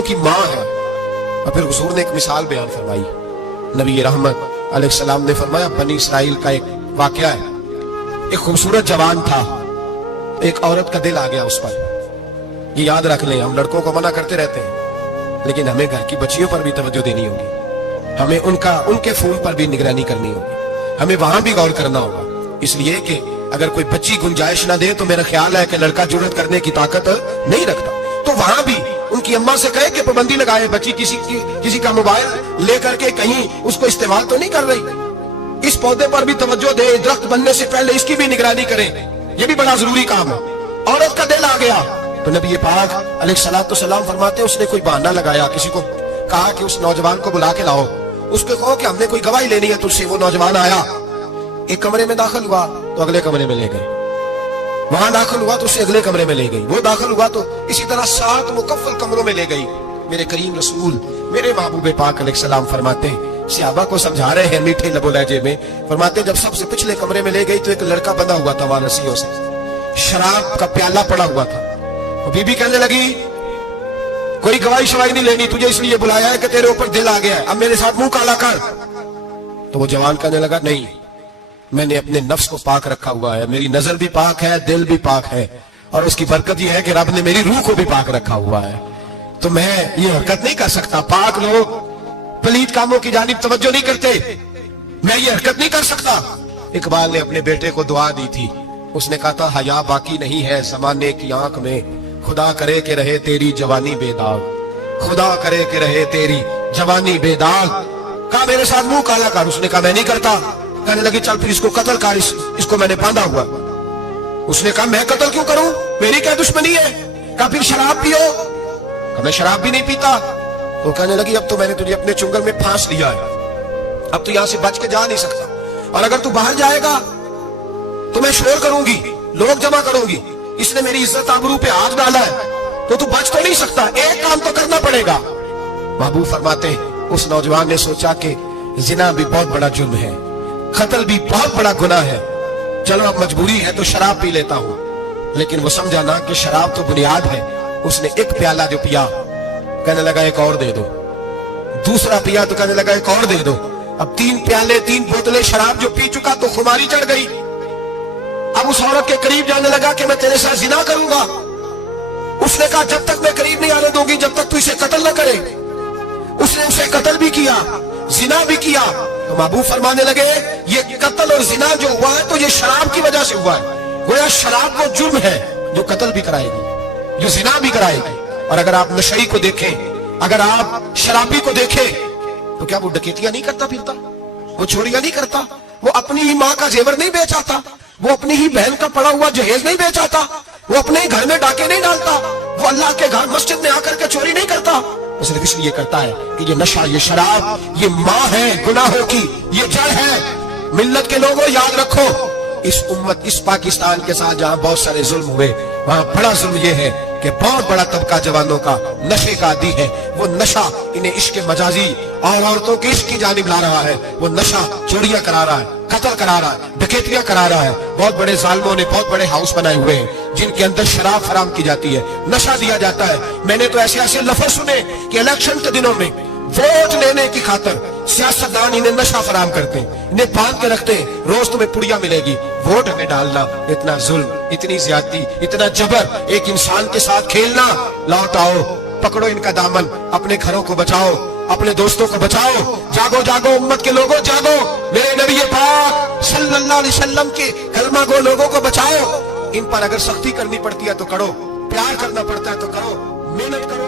बच्चियों की माँ है। और फिर हुजूर ने एक मिसाल बयान फरमाई। नबी रहमत अलैहिस्सलाम ने फरमाया, बनी इसराइल का एक वाकया है। एक खूबसूरत जवान था, एक औरत का दिल आ गया उस पर। ये याद रख लें, हम लड़कों को मना करते रहते हैं, लेकिन हमें घर की बच्चियों पर भी तवज्जो देनी होगी, हमें उनके खून पर भी निगरानी करनी होगी, हमें वहां भी गौर करना होगा। इसलिए कि अगर कोई बच्ची गुंजाइश ना दे तो मेरा ख्याल है कि लड़का जुर्रत करने की ताकत नहीं रखता, तो वहां भी उनकी अम्मा से कहे कि पाबंदी लगाए, बच्ची किसी का मोबाइल लेकर के कहीं उसको इस्तेमाल तो नहीं कर रही। इस पौधे पर भी तवज्जो दे, दरख्त बनने से पहले इसकी भी निगरानी करें, ये भी बड़ा जरूरी काम है। औरत का दिल आ गया तो नबी पाक अलैहिस्सलाम फरमाते, उसने कोई बहाना लगाया, किसी को कहा कि उस नौजवान को बुला के लाओ, उसको कहो कि हमने कोई गवाही लेनी है तुझसे। वो नौजवान आया, एक कमरे में दाखिल हुआ तो अगले कमरे में ले गए, वहां दाखिल हुआ तो उसे अगले कमरे में ले गई, वो दाखिल हुआ तो इसी तरह 7 मुकफ्फल कमरों में ले गई। मेरे करीम रसूल, मेरे महबूब पाक अलैहिस्सलाम फरमाते, सहाबा को समझा रहे हैं मीठे लबो लहजे में, फरमाते जब सबसे पिछले कमरे में ले गई तो एक लड़का बंधा हुआ था वहां रस्सियों से, शराब का प्याला पड़ा हुआ था। बीबी कहने लगी, कोई गवाही शवाही नहीं लेनी, तुझे इसलिए बुलाया है कि तेरे ऊपर दिल आ गया है, अब मेरे साथ मुंह काला कर। तो वो जवान कहने लगा, नहीं, मैंने अपने नफ्स को पाक रखा हुआ है, मेरी नजर भी पाक है, दिल भी पाक है, और उसकी बरकत यह है कि रब ने मेरी रूह को भी पाक रखा हुआ है, तो मैं ये हरकत नहीं कर सकता। पाक लोग पलीत कामों की जानिब तवज्जो नहीं करते, मैं ये हरकत नहीं कर सकता। इकबाल ने अपने बेटे को दुआ दी थी, उसने कहा था, हया बाकी नहीं है जमाने की आंख में, खुदा करे कि रहे तेरी जवानी बेदाग, खुदा करे कि रहे तेरी जवानी बेदाग। कहा मेरे साथ मुंह काला कर, उसने कहा मैं नहीं करता। कहने लगी, चल फिर इसको कत्ल कर, इसको मैंने बांधा हुआ। उसने कहा मैं कत्ल क्यों करूं, मेरी क्या दुश्मनी है। कहा फिर शराब पियो, कहा मैं शराब भी नहीं पीता। तो कहने लगी, अब तो मैंने तुझे अपने चुंगल में फांस लिया है, अब तो यहां से बच के जा नहीं सकता, और अगर तू बाहर जाएगा तो मैं शोर करूंगी, लोग जमा करूंगी, इसने मेरी इज्जत आबरू पे हाथ डाला है, तो तू बच तो नहीं सकता, एक काम तो करना पड़ेगा। महबूब फरमाते, उस नौजवान ने सोचा कि जिना भी बहुत बड़ा जुर्म है, कत्ल भी बहुत बड़ा गुनाह है, चलो अब मजबूरी है तो शराब पी लेता हूं। लेकिन वो समझा ना कि शराब तो बुनियाद है। उसने एक प्याला जो पिया, कहने लगा एक और दे दो, दूसरा पिया तो कहने लगा एक और दे दो। अब 3 प्याले 3 बोतलें शराब जो पी चुका तो खुमारी चढ़ गई। अब उस औरत के करीब जाने लगा कि मैं तेरे साथ जिना करूंगा। उसने कहा जब तक मैं करीब नहीं आने दूंगी जब तक तू इसे कत्ल न करे। उसने उसे कत्ल भी किया, जिना भी किया। तो महबूब फरमाने लगे, ये कत्ल और जिना जो हुआ है तो ये शराब की वजह से हुआ है। गोया शराब वो जुर्म है जो कत्ल भी कराएगी, जो जिना भी कराएगी। और अगर आप नशई को देखें, अगर आप शराबी को देखें, तो क्या वो डकैतियां नहीं करता फिरता, वो चोरियां नहीं करता, वो अपनी ही माँ का जेवर नहीं बेच आता, वो अपनी ही बहन का पड़ा हुआ जहेज नहीं बेच आता, वो अपने ही घर में डाके नहीं डालता, वो अल्लाह के घर मस्जिद में आकर के चोरी नहीं करता। वो सिर्फ इसलिए करता है कि ये नशा, ये शराब, ये माँ है गुनाहों की, ये जड़ है। मिल्लत के लोगों याद रखो, इस उम्मत, इस पाकिस्तान के साथ जहां बहुत सारे जुल्म हुए, वहां बड़ा जुल्म ये है कि बहुत बड़ा तबका जवानों का नशे का आदी है। वो नशा इन्हें इश्क मजाजी और औरतों के इश्क की जानिब ला रहा है। वो नशा चोरियां करा रहा है, कत्ल करा रहा है, डकैतियां करा रहा है। बहुत बड़े जालिमों ने बहुत बड़े हाउस बनाए हुए हैं जिनके अंदर शराब फराम की जाती है, नशा दिया जाता है। मैंने तो ऐसे ऐसे लफ्ज सुने कि इलेक्शन के दिनों में वोट लेने की खातिर सियासतदान इन्हें नशा फराम करते हैं, इन्हें बांध के रखते हैं, रोज तुम्हें पुड़िया मिलेगी, वोट हमें डालना। इतना जुल्म, इतनी ज्यादती, इतना जबर, एक इंसान के साथ खेलना। लौट आओ, पकड़ो इनका दामन, अपने घरों को बचाओ, अपने दोस्तों को बचाओ। जागो जागो उम्मत के लोगों, जागो। मेरे नबी पाक सल्लल्लाहु अलैहि वसल्लम के कलमा गो लोगों को बचाओ। इन पर अगर सख्ती करनी पड़ती है तो करो, प्यार करना पड़ता है तो करो, मेहनत करो।